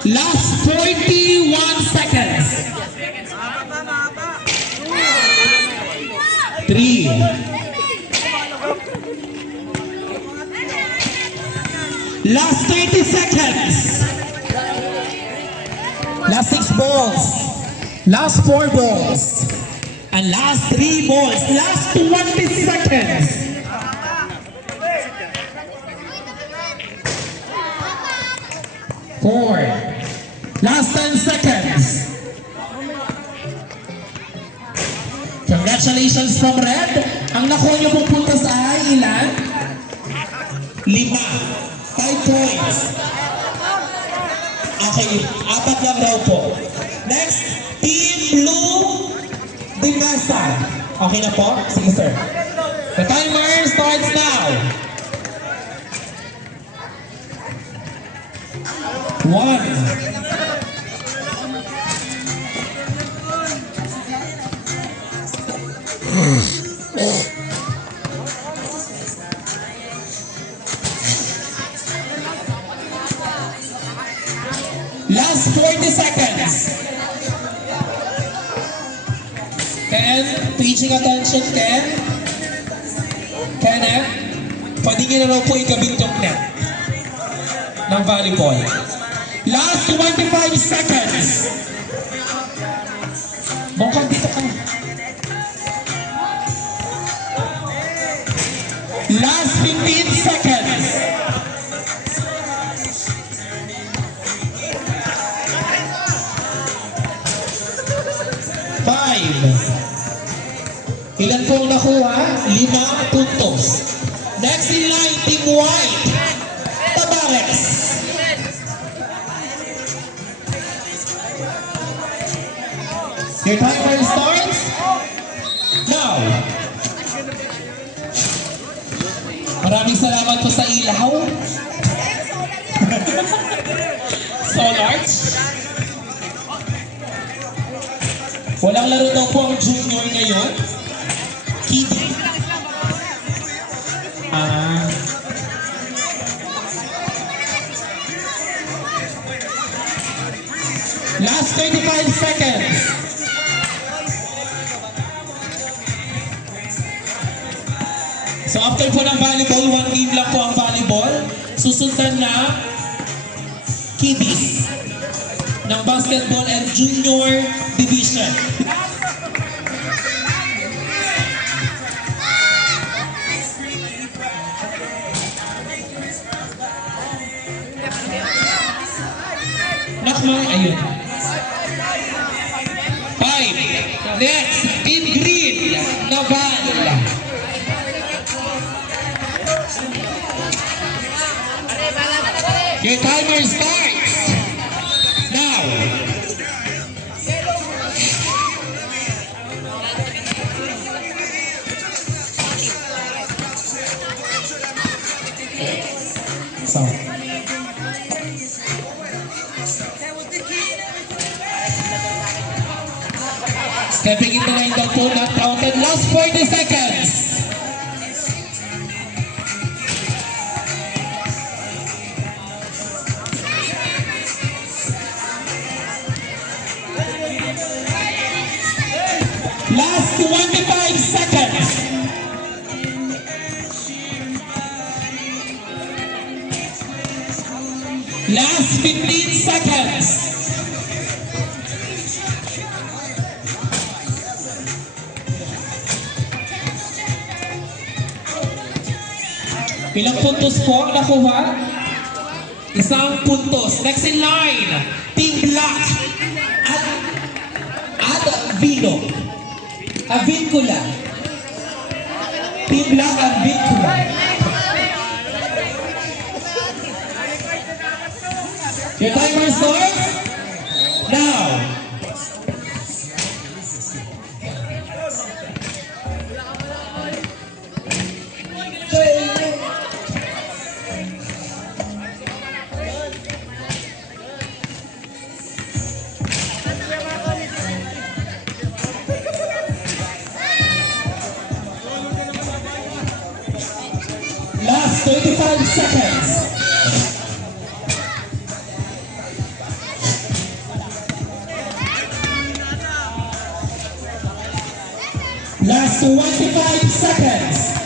Last 41 seconds. 3. Last 30 seconds. Last 6 balls. Last 4 balls. And last 3 balls. Last 20 seconds. 4. Last 10 seconds. Congratulations from Red. Ang nakuha niyo pong puntos ay ilan? 5. 5 points. Okay, 4 lang raw po. Next, Team Blue Dimasa. Okay na po? Sige sir. The timer starts now. 1. Last 40 seconds. Ken, preaching attention, Ken. Kenneth, pwede nyo na raw po ikabit yung net ng volleyball. Last 25 seconds. Bongkang dito ka. Last 15 seconds. 5. Ilan po ang nakuha? 5 puntos. Next in line, Team White. Tabares. Your timer starts now. Maraming salamat po sa ilaw. Solarch. Walang laro daw po ang junior ngayon. Kitty. Last 35 seconds. So after po ng volleyball, 1 game lang po ang volleyball. Susundan na kiddies ng basketball and junior division. Nakmay, ayun. 5. Next, Team Green, Naval. Your timer starts now. So. Stepping into line daw po, not counted. Last 40 seconds. Last 25 seconds. Last 15 seconds. Ilang puntos po ang nakuha? Isang puntos. Next in line, Team Black at Vino. Avincula. Team Black at Avincula. Your timer starts now. Last 35 seconds. Last 25 seconds.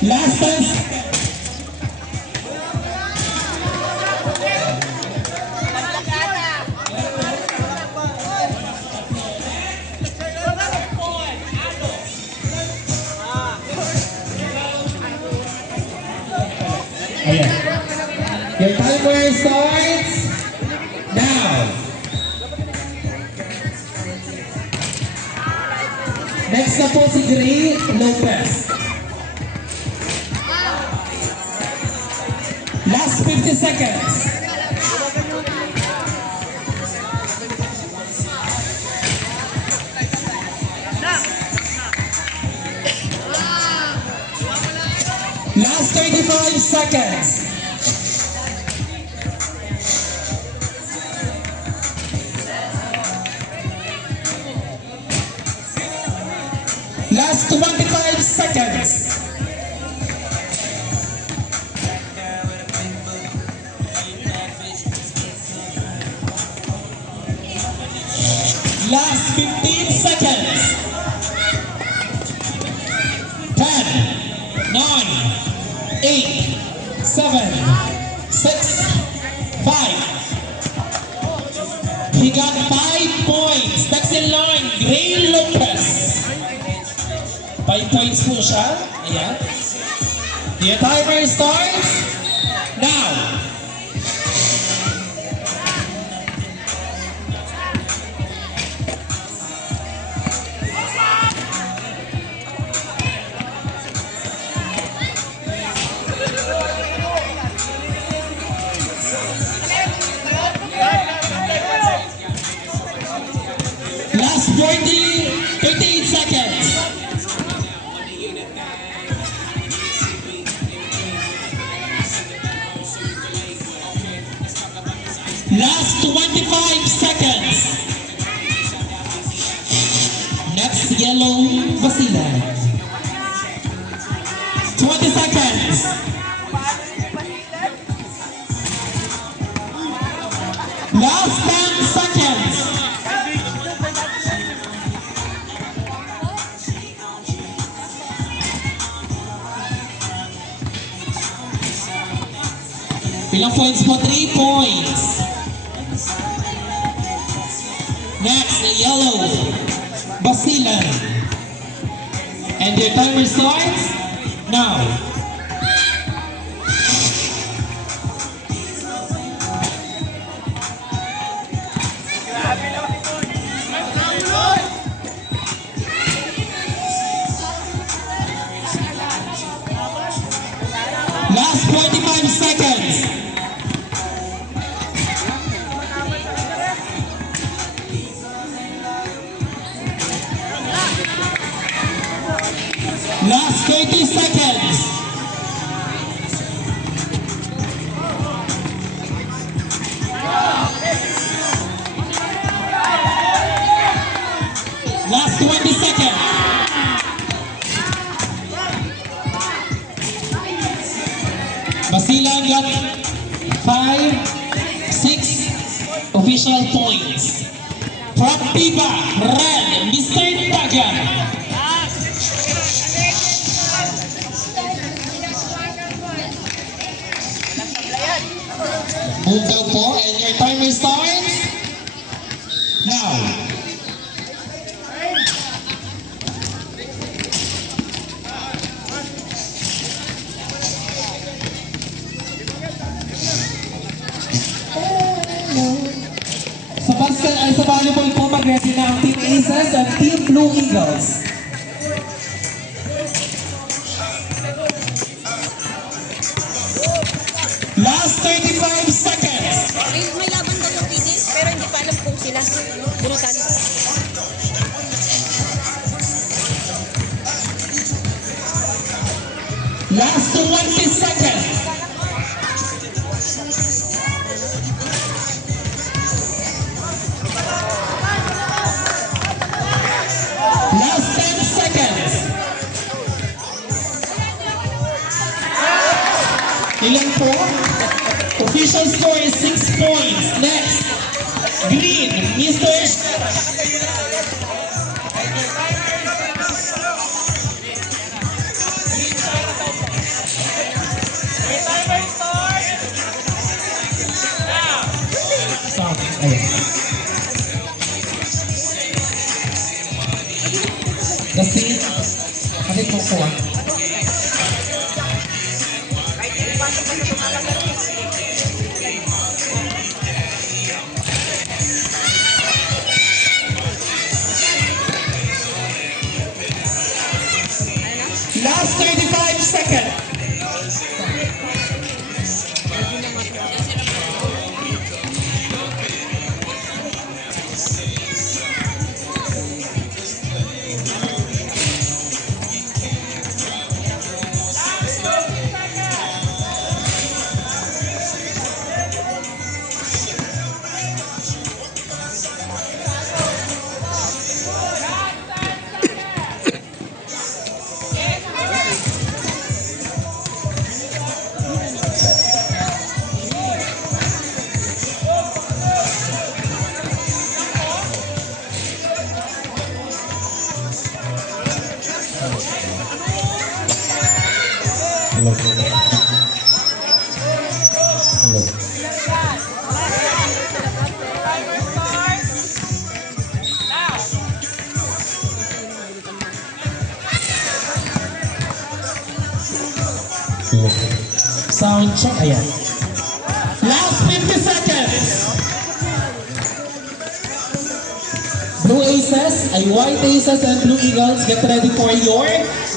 Last 10 seconds. Ayan. Your timer starts now. Next na po si Gray Lopez. Last 50 seconds. Last 35 seconds. Last 25 seconds. Last 15 seconds. 10, 9, 8, 7, 6, 5. He got 5 points. Next in line, Gray Lopez. 5 points po siya. Ayan. The timer starts now. Last 38 seconds. Last 25 seconds. Next, Yellow Basilan. 20 seconds. Last 10 seconds. Ilang points po? 3 points. Next, Yellow Basilan. And your timer starts now. Last 45 seconds. Last 30 seconds. Last 20 seconds. Basilan got 5, 6 official points. From Piba, Red, Mr. Dagan. Move daw po, and your timer starts now. Sa volleyball po, mag-ready na ang Team Aces at Team Blue Eagles. Last 35 seconds. May laban daw ng PDs, pero hindi pa alam kung sila. Bunutan. Last 20 seconds. Last 10 seconds. Ilan po? Official score is 6 points. Next, green, Mr. Sorry, ayun. Kasi, kasi kukuha. Last 35 seconds. Hello. Hello. Hello. Sound check, ayan. Last 50 seconds. Blue Aces, ay White Aces and Blue Eagles, get ready for your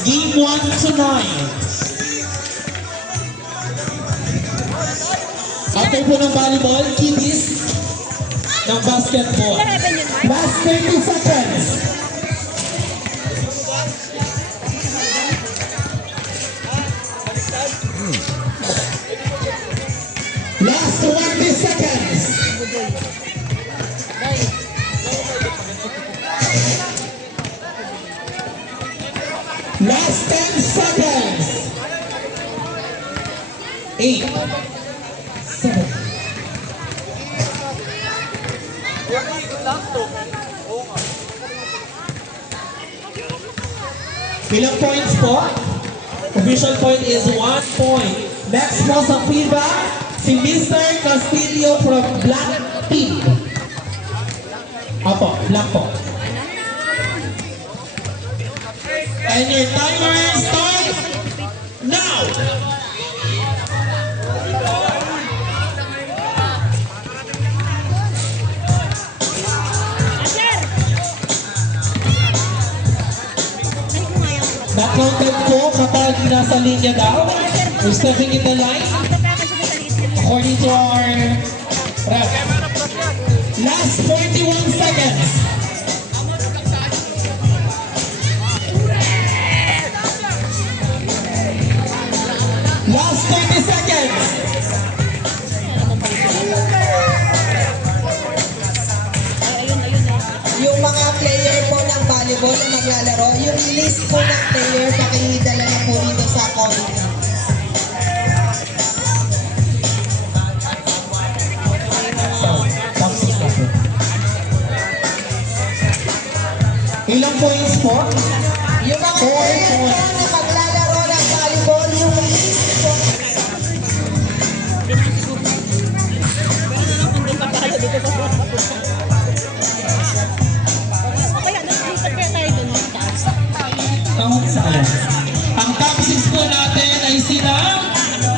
game 1 tonight. After po ng volleyball, kiddies ng basketball. Last 30 seconds. Last 20 seconds. Last 10 seconds. 8, 7. Ilang points po? Official point is 1 point. Next po sa FIBA, si Mr. Castillo from Black Team. Apo, Black po. And your timer starts now! Not-counted po kapag nasa linya daw. We're stepping in the line according to our ref. Last 41 seconds. Last 30 seconds. Yung mga player po ng volleyball na maglalaro, yung list po ng player, pakidala na po dito sa comment. Tapos na po. Ilang points po? Yung mga 4 player